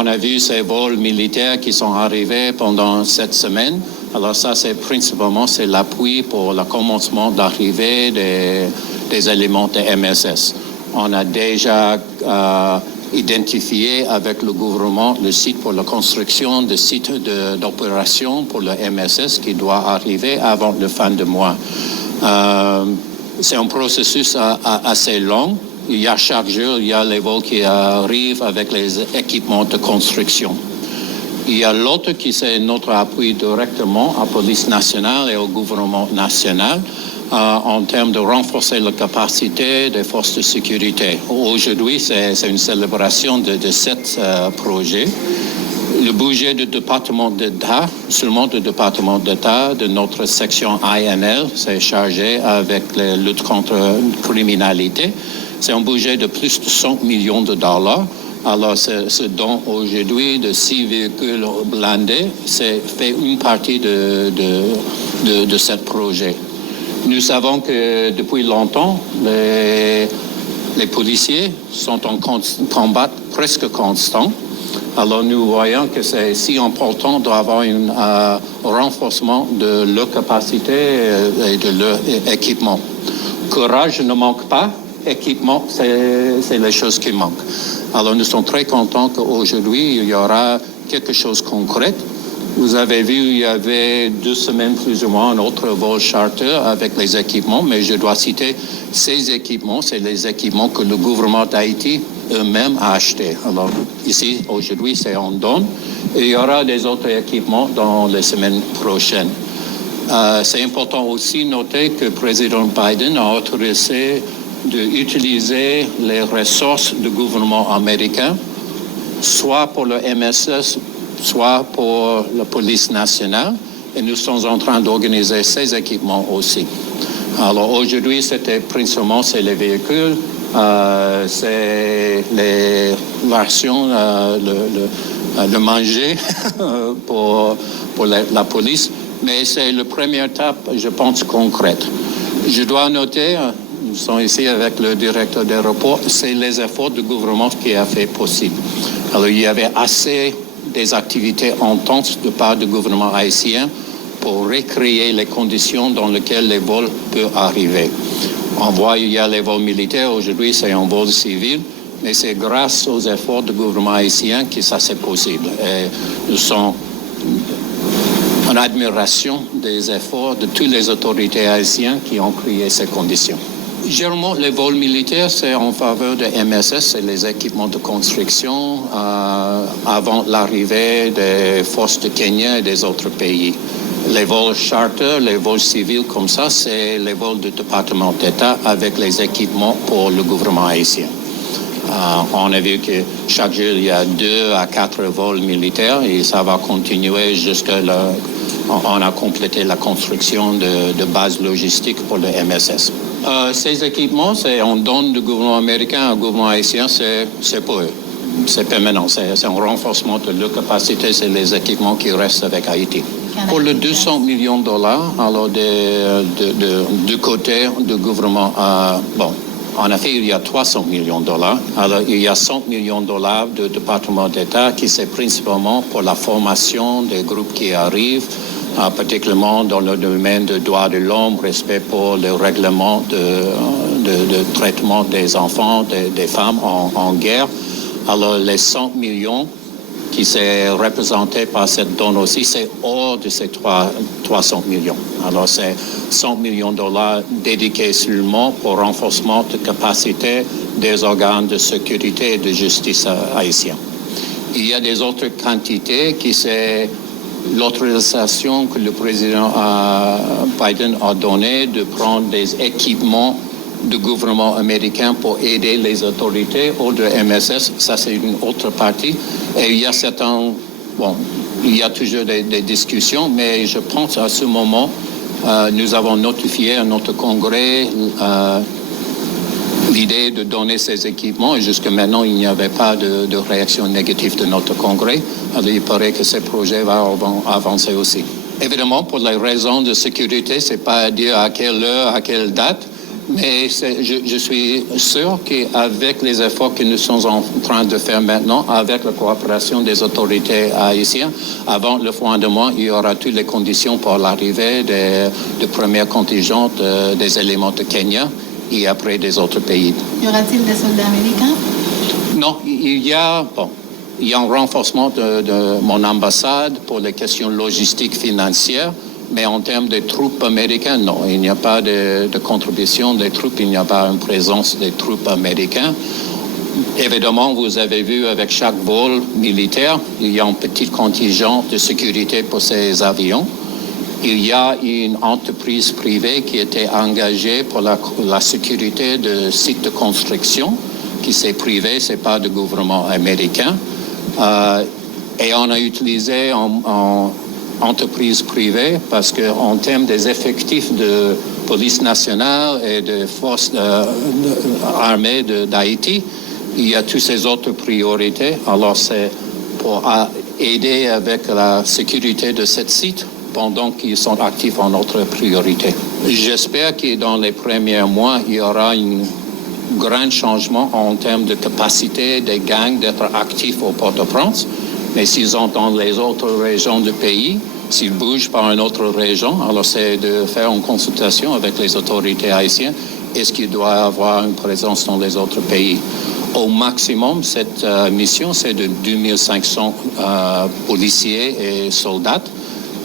On a vu ces vols militaires qui sont arrivés pendant cette semaine. Alors ça, c'est principalement l'appui pour le commencement d'arrivée des éléments de MSS. On a déjà identifié avec le gouvernement le site pour la construction de site d'opération pour le MSS qui doit arriver avant la fin du mois. C'est un processus assez long. Il y a chaque jour, il y a les vols qui arrivent avec les équipements de construction. Il y a l'autre qui c'est notre appui directement à la police nationale et au gouvernement national en termes de renforcer la capacité des forces de sécurité. Aujourd'hui, c'est une célébration de 7 projets. Le budget du département d'État, seulement du département d'État, de notre section INL, c'est chargé avec la lutte contre la criminalité. C'est un budget de plus de 100 millions de dollars. Alors, ce don aujourd'hui de 6 véhicules blindés, c'est fait une partie de ce projet. Nous savons que depuis longtemps, les policiers sont en combat presque constant. Alors, nous voyons que c'est si important d'avoir un renforcement de leur capacité et de leur équipement. Courage ne manque pas. Équipement, c'est les choses qui manquent. Alors, nous sommes très contents qu'aujourd'hui, il y aura quelque chose de concret. Vous avez vu, il y avait 2 semaines plus ou moins un autre vol charter avec les équipements, mais je dois citer ces équipements, c'est les équipements que le gouvernement d'Haïti eux-mêmes a achetés. Alors, ici, aujourd'hui, c'est en don. Et il y aura des autres équipements dans les semaines prochaines. C'est important aussi de noter que le président Biden a autorisé d'utiliser les ressources du gouvernement américain, soit pour le MSS, soit pour la police nationale. Et nous sommes en train d'organiser ces équipements aussi. Alors aujourd'hui, c'était principalement les véhicules, c'est les versions, le manger pour la police. Mais c'est la première étape, je pense, concrète. Je dois noter, nous sommes ici avec le directeur d'aéroport, c'est les efforts du gouvernement qui a fait possible. Alors, il y avait assez des activités intenses de part du gouvernement haïtien pour recréer les conditions dans lesquelles les vols peuvent arriver. On voit il y a les vols militaires, aujourd'hui c'est un vol civil, mais c'est grâce aux efforts du gouvernement haïtien que ça c'est possible. Et nous sommes en admiration des efforts de toutes les autorités haïtiennes qui ont créé ces conditions. Généralement, les vols militaires, c'est en faveur de MSS, c'est les équipements de construction avant l'arrivée des forces de Kenya et des autres pays. Les vols charter, les vols civils comme ça, c'est les vols du département d'État avec les équipements pour le gouvernement haïtien. On a vu que chaque jour, il y a 2 à 4 vols militaires et ça va continuer jusqu'à là. On a complété la construction de bases logistiques pour le MSS. Ces équipements, c'est on donne du gouvernement américain au gouvernement haïtien, c'est pour eux. C'est permanent, c'est un renforcement de leur capacité, c'est les équipements qui restent avec Haïti. Pour les 200 millions de dollars, alors du côté du gouvernement, en effet, il y a 300 millions de dollars. Alors, il y a 100 millions de dollars du département d'État qui c'est principalement pour la formation des groupes qui arrivent, particulièrement dans le domaine des droits de l'homme, respect pour le règlement de traitement des enfants, des femmes en guerre. Alors, les 100 millions qui s'est représenté par cette donne aussi, c'est hors de ces 300 millions. Alors, c'est 100 millions de dollars dédiés seulement pour renforcement de capacité des organes de sécurité et de justice haïtiens. Il y a des autres quantités qui c'est l'autorisation que le président Biden a donnée de prendre des équipements du gouvernement américain pour aider les autorités ou de MSS, ça c'est une autre partie. Et il y a il y a toujours des discussions, mais je pense à ce moment, nous avons notifié à notre congrès l'idée de donner ces équipements et jusqu'à maintenant, il n'y avait pas de réaction négative de notre congrès. Alors, il paraît que ce projet va avancer aussi. Évidemment, pour les raisons de sécurité, c'est pas à dire à quelle heure, à quelle date, Mais je suis sûr qu'avec les efforts que nous sommes en train de faire maintenant, avec la coopération des autorités haïtiennes, avant le fin de mois, il y aura toutes les conditions pour l'arrivée de premiers contingents des éléments de Kenya et après des autres pays. Y aura-t-il des soldats américains? Non, il y a un renforcement de mon ambassade pour les questions logistiques financières. Mais en termes de troupes américaines, non, il n'y a pas de contribution des troupes, il n'y a pas une présence des troupes américaines. Évidemment, vous avez vu avec chaque vol militaire, il y a un petit contingent de sécurité pour ces avions. Il y a une entreprise privée qui était engagée pour la sécurité de sites de construction, qui c'est privé, c'est pas du gouvernement américain. Et on a utilisé en entreprise privée parce qu'en termes des effectifs de police nationale et de forces armées d'Haïti, il y a toutes ces autres priorités. Alors c'est pour aider avec la sécurité de ce site pendant qu'ils sont actifs en notre priorité. J'espère que dans les premiers mois, il y aura un grand changement en termes de capacité des gangs d'être actifs au Port-au-Prince. Mais s'ils sont dans les autres régions du pays, s'ils bougent par une autre région, alors c'est de faire une consultation avec les autorités haïtiennes. Est-ce qu'il doit y avoir une présence dans les autres pays? Au maximum, cette mission, c'est de 2500 policiers et soldats.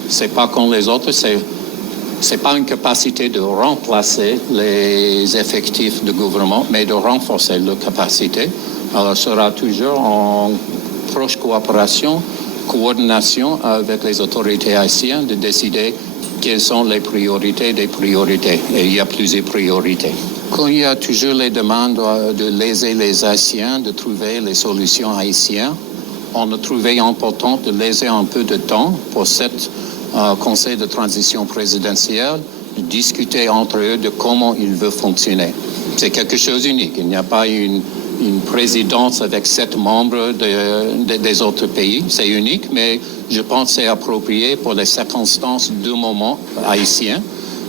C'est pas comme les autres, c'est pas une capacité de remplacer les effectifs du gouvernement, mais de renforcer leur capacité. Alors, ce sera toujours en proche coordination avec les autorités haïtiennes de décider quelles sont les priorités des priorités. Et il y a plusieurs priorités. Quand il y a toujours les demandes de léser les Haïtiens, de trouver les solutions haïtiennes, on a trouvé important de laisser un peu de temps pour cette conseil de transition présidentielle, de discuter entre eux de comment il veut fonctionner. C'est quelque chose d'unique. Il n'y a pas une présidence avec 7 membres des autres pays. C'est unique, mais je pense que c'est approprié pour les circonstances du moment haïtien.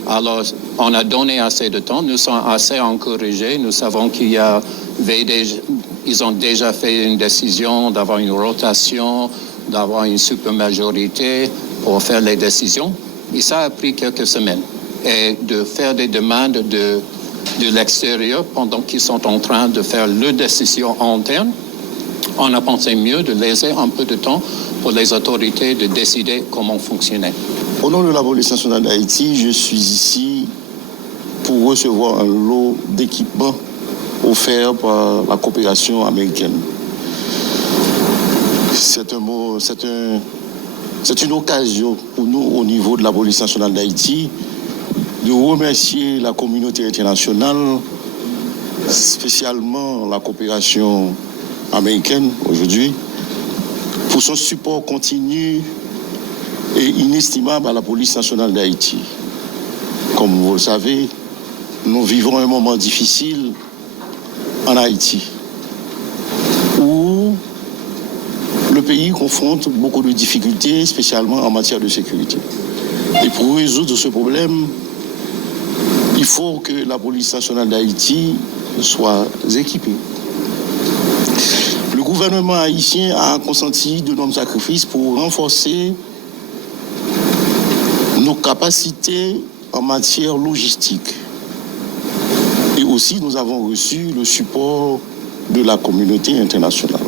Alors, on a donné assez de temps. Nous sommes assez encouragés. Nous savons qu'ils ont déjà fait une décision d'avoir une rotation, d'avoir une supermajorité pour faire les décisions. Et ça a pris quelques semaines. Et de faire des demandes de l'extérieur pendant qu'ils sont en train de faire leurs décisions internes, on a pensé mieux de laisser un peu de temps pour les autorités de décider comment fonctionner. Au nom de la police nationale d'Haïti, je suis ici pour recevoir un lot d'équipements offerts par la coopération américaine. C'est une occasion pour nous, au niveau de la police nationale d'Haïti, de remercier la communauté internationale, spécialement la coopération américaine aujourd'hui, pour son support continu et inestimable à la police nationale d'Haïti. Comme vous le savez, nous vivons un moment difficile en Haïti, où le pays confronte beaucoup de difficultés, spécialement en matière de sécurité. Et pour résoudre ce problème, il faut que la police nationale d'Haïti soit équipée. Le gouvernement haïtien a consenti de nombreux sacrifices pour renforcer nos capacités en matière logistique. Et aussi, nous avons reçu le support de la communauté internationale.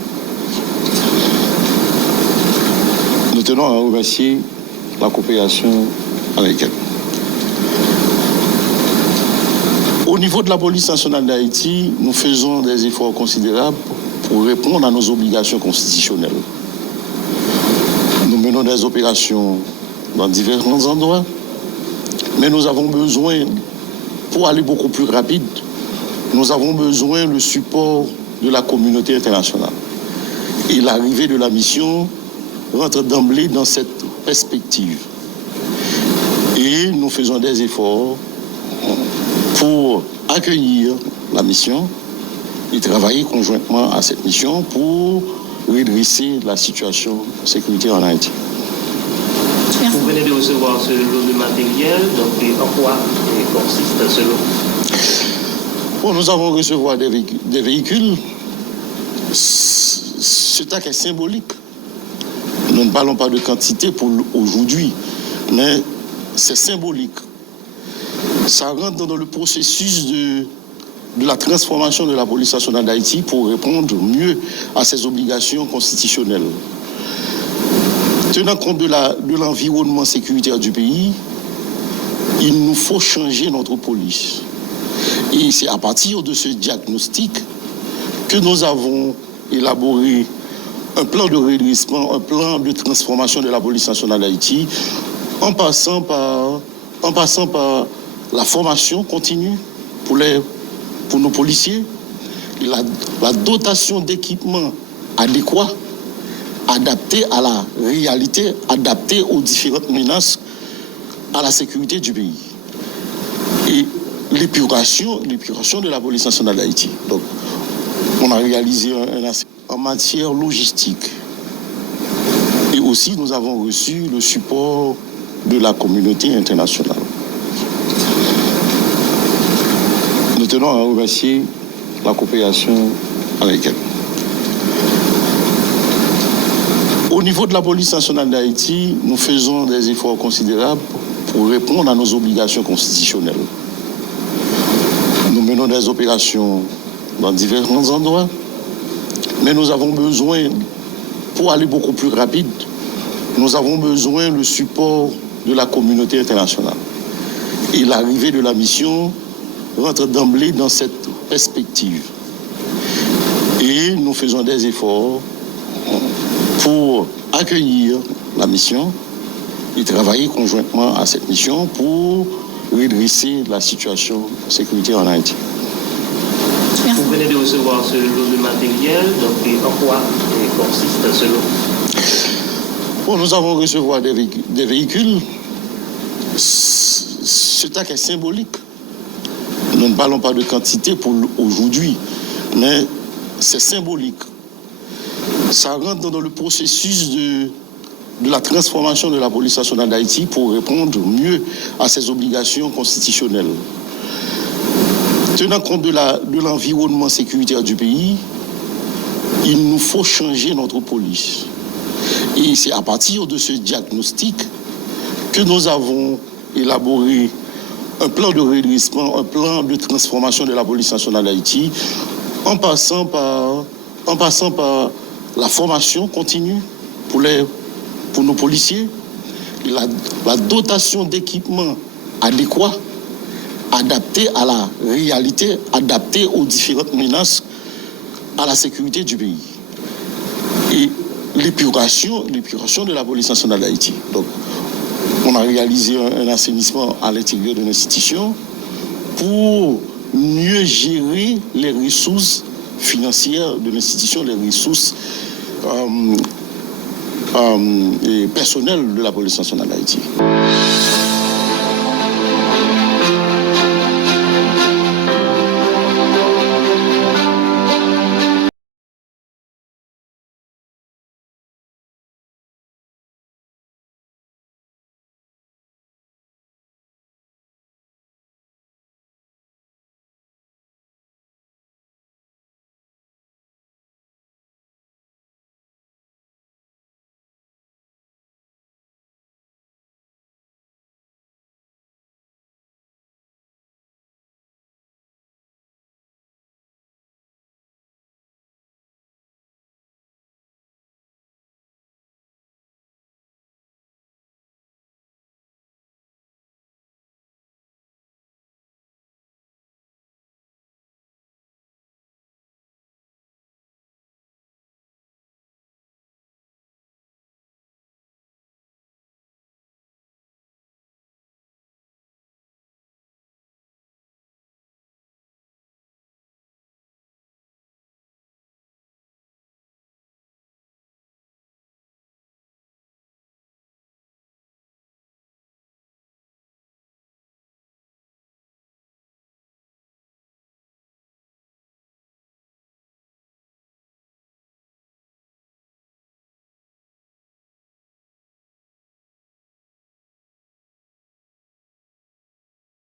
Nous tenons à remercier la coopération américaine. Au niveau de la police nationale d'Haïti, nous faisons des efforts considérables pour répondre à nos obligations constitutionnelles. Nous menons des opérations dans différents endroits, mais nous avons besoin, pour aller beaucoup plus rapide, nous avons besoin du support de la communauté internationale. Et l'arrivée de la mission rentre d'emblée dans cette perspective. Et nous faisons des efforts pour accueillir la mission et travailler conjointement à cette mission pour redresser la situation de sécurité en Haïti. Vous venez de recevoir ce lot de matériel, donc en quoi consiste ce lot? Bon, nous avons recevoir des véhicules. Ce acte est symbolique. Nous ne parlons pas de quantité pour aujourd'hui, mais c'est symbolique. Ça rentre dans le processus de la transformation de la police nationale d'Haïti pour répondre mieux à ses obligations constitutionnelles. Tenant compte de l'environnement sécuritaire du pays, il nous faut changer notre police. Et c'est à partir de ce diagnostic que nous avons élaboré un plan de redressement, un plan de transformation de la police nationale d'Haïti, en passant par la formation continue pour nos policiers, la dotation d'équipements adéquats, adaptés à la réalité, adaptés aux différentes menaces à la sécurité du pays. Et l'épuration de la police nationale d'Haïti. Donc, on a réalisé en matière logistique. Et aussi, nous avons reçu le support de la communauté internationale. Nous tenons à remercier la coopération avec elle. Au niveau de la police nationale d'Haïti, nous faisons des efforts considérables pour répondre à nos obligations constitutionnelles. Nous menons des opérations dans différents endroits, mais nous avons besoin, pour aller beaucoup plus rapide, nous avons besoin du support de la communauté internationale. Et l'arrivée de la mission rentre d'emblée dans cette perspective. Et nous faisons des efforts pour accueillir la mission et travailler conjointement à cette mission pour redresser la situation sécuritaire en Haïti. Merci. Vous venez de recevoir ce lot de matériel, donc en quoi consiste ce lot? Bon, nous avons recevoir des véhicules. Ce acte est symbolique. Nous ne parlons pas de quantité pour aujourd'hui, mais c'est symbolique. Ça rentre dans le processus de la transformation de la police nationale d'Haïti pour répondre mieux à ses obligations constitutionnelles. Tenant compte de l'environnement sécuritaire du pays, il nous faut changer notre police. Et c'est à partir de ce diagnostic que nous avons élaboré un plan de redressement, un plan de transformation de la police nationale d'Haïti, en passant par la formation continue pour nos policiers, la dotation d'équipements adéquats, adaptés à la réalité, adaptés aux différentes menaces à la sécurité du pays. Et l'épuration de la police nationale d'Haïti. Donc, on a réalisé un assainissement à l'intérieur de l'institution pour mieux gérer les ressources financières de l'institution, les ressources et personnelles de la police nationale d'Haïti.